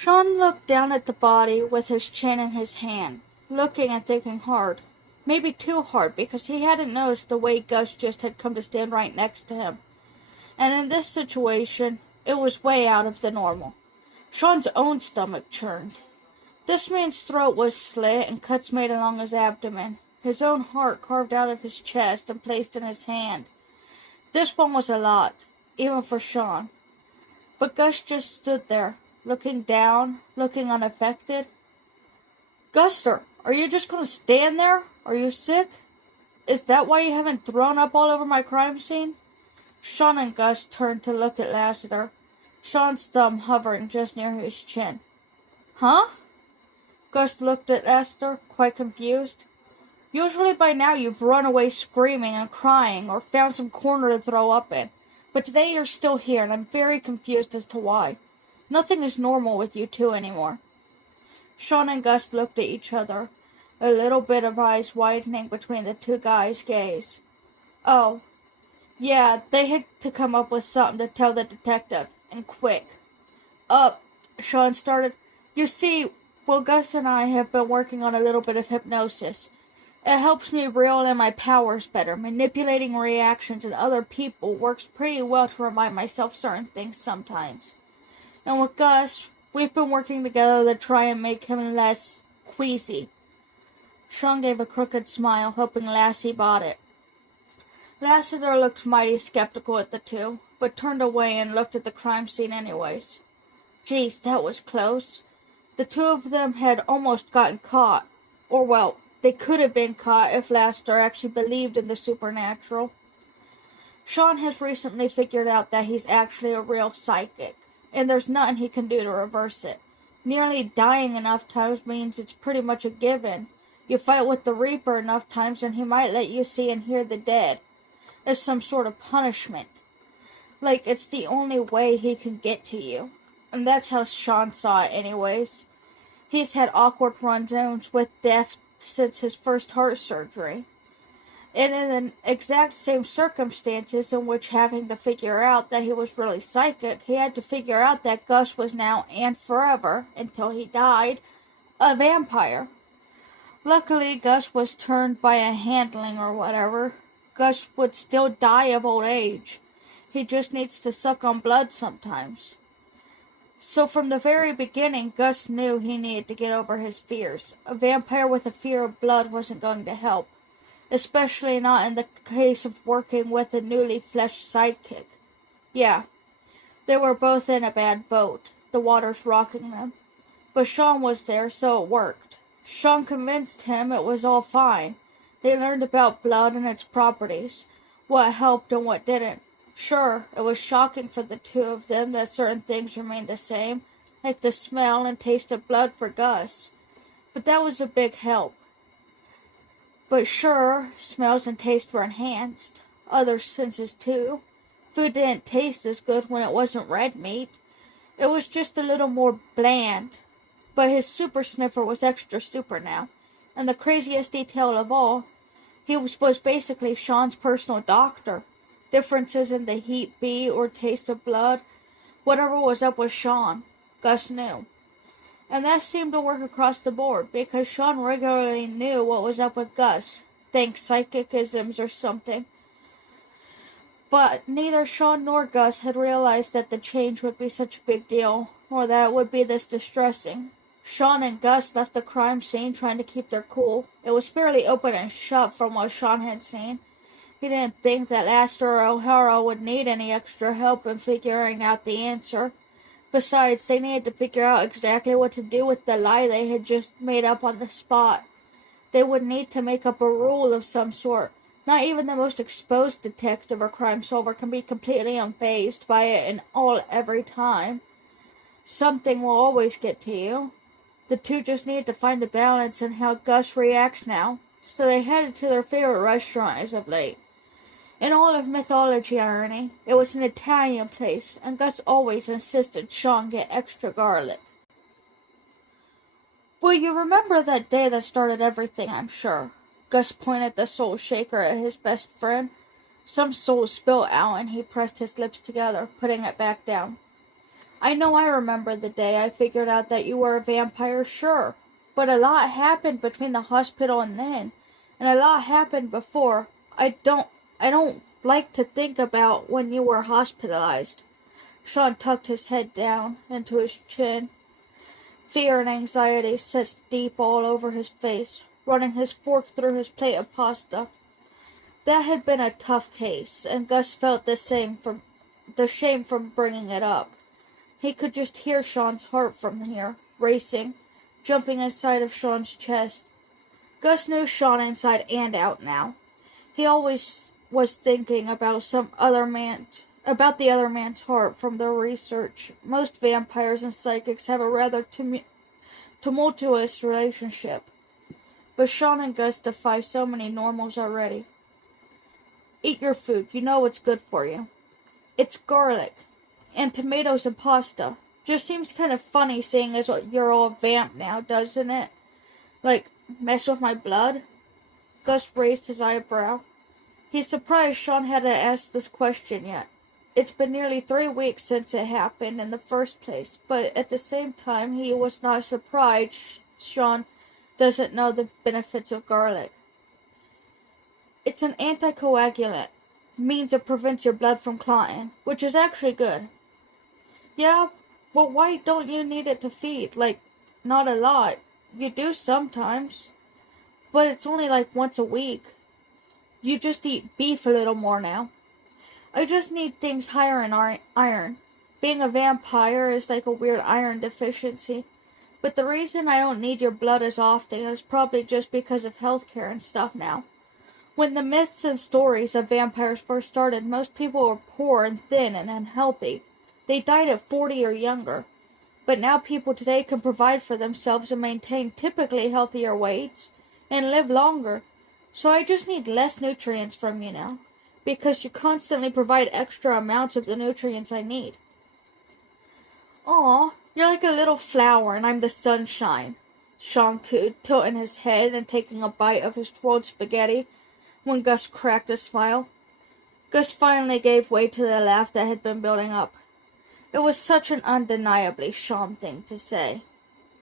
Sean looked down at the body with his chin in his hand, looking and thinking hard. Maybe too hard, because he hadn't noticed the way Gus just had come to stand right next to him. And in this situation, it was way out of the normal. Sean's own stomach churned. This man's throat was slit and cuts made along his abdomen, his own heart carved out of his chest and placed in his hand. This one was a lot, even for Sean. But Gus just stood there, looking down, looking unaffected. Guster, are you just going to stand there? Are you sick? Is that why you haven't thrown up all over my crime scene? Sean and Gus turned to look at Lassiter, Sean's thumb hovering just near his chin. Huh? Gus looked at Lassiter, quite confused. Usually by now you've run away screaming and crying or found some corner to throw up in. But today you're still here and I'm very confused as to why. Nothing is normal with you two anymore. Sean and Gus looked at each other, a little bit of eyes widening between the two guys' gaze. Oh, yeah, they had to come up with something to tell the detective, and quick. Sean started. You see, well, Gus and I have been working on a little bit of hypnosis. It helps me reel in my powers better. Manipulating reactions in other people works pretty well to remind myself certain things sometimes. And with Gus, we've been working together to try and make him less queasy. Sean gave a crooked smile, hoping Lassie bought it. Lassiter looked mighty skeptical at the two, but turned away and looked at the crime scene anyways. Geez, that was close. The two of them had almost gotten caught. Or, well, they could have been caught if Lassiter actually believed in the supernatural. Sean has recently figured out that he's actually a real psychic, and there's nothing he can do to reverse it. Nearly dying enough times means it's pretty much a given. You fight with the Reaper enough times and he might let you see and hear the dead. As some sort of punishment. Like it's the only way he can get to you. And that's how Sean saw it anyways. He's had awkward run-ins with death since his first heart surgery. And in the exact same circumstances in which having to figure out that he was really psychic, he had to figure out that Gus was now and forever, until he died, a vampire. Luckily, Gus was turned by a handling or whatever. Gus would still die of old age. He just needs to suck on blood sometimes. So from the very beginning, Gus knew he needed to get over his fears. A vampire with a fear of blood wasn't going to help. Especially not in the case of working with a newly fleshed sidekick. Yeah, they were both in a bad boat, the waters rocking them. But Sean was there, so it worked. Sean convinced him it was all fine. They learned about blood and its properties, what helped and what didn't. Sure, it was shocking for the two of them that certain things remained the same, like the smell and taste of blood for Gus. But that was a big help. But sure, smells and taste were enhanced. Other senses too. Food didn't taste as good when it wasn't red meat. It was just a little more bland. But his super sniffer was extra super now. And the craziest detail of all, he was basically Sean's personal doctor. Differences in the heat, beat, or taste of blood, whatever was up with Sean, Gus knew. And that seemed to work across the board, because Sean regularly knew what was up with Gus, thanks psychicisms or something. But neither Sean nor Gus had realized that the change would be such a big deal, or that it would be this distressing. Sean and Gus left the crime scene trying to keep their cool. It was fairly open and shut from what Sean had seen. He didn't think that Lassiter or O'Hara would need any extra help in figuring out the answer. Besides, they needed to figure out exactly what to do with the lie they had just made up on the spot. They would need to make up a rule of some sort. Not even the most exposed detective or crime solver can be completely unfazed by it in every time. Something will always get to you. The two just needed to find a balance in how Gus reacts now, so they headed to their favorite restaurant as of late. In all of mythology irony, it was an Italian place, and Gus always insisted Sean get extra garlic. Well, you remember that day that started everything, I'm sure. Gus pointed the soul shaker at his best friend. Some soul spilled out, and he pressed his lips together, putting it back down. I know I remember the day I figured out that you were a vampire, sure. But a lot happened between the hospital and then. And a lot happened before. I don't like to think about when you were hospitalized. Sean tucked his head down into his chin. Fear and anxiety set deep all over his face, running his fork through his plate of pasta. That had been a tough case, and Gus felt the shame from bringing it up. He could just hear Sean's heart from here, racing, jumping inside of Sean's chest. Gus knew Sean inside and out now. He always was thinking about the other man's heart from their research. Most vampires and psychics have a rather tumultuous relationship. But Sean and Gus defy so many normals already. Eat your food. You know it's good for you. It's garlic. And tomatoes and pasta. Just seems kind of funny seeing as you're all vamp now, doesn't it? Like, mess with my blood? Gus raised his eyebrow. He's surprised Sean hadn't asked this question yet. It's been nearly 3 weeks since it happened in the first place, but at the same time he was not surprised Sean doesn't know the benefits of garlic. It's an anticoagulant. Means it prevents your blood from clotting, which is actually good. Yeah, well, why don't you need it to feed? Like, not a lot. You do sometimes. But it's only like once a week. You just eat beef a little more now. I just need things higher in iron. Being a vampire is like a weird iron deficiency. But the reason I don't need your blood as often is probably just because of healthcare and stuff now. When the myths and stories of vampires first started, most people were poor and thin and unhealthy. They died at 40 or younger. But now people today can provide for themselves and maintain typically healthier weights and live longer. So I just need less nutrients from you now, because you constantly provide extra amounts of the nutrients I need. Aw, you're like a little flower and I'm the sunshine, Sean cooed, tilting his head and taking a bite of his twirled spaghetti when Gus cracked a smile. Gus finally gave way to the laugh that had been building up. It was such an undeniably Sean thing to say.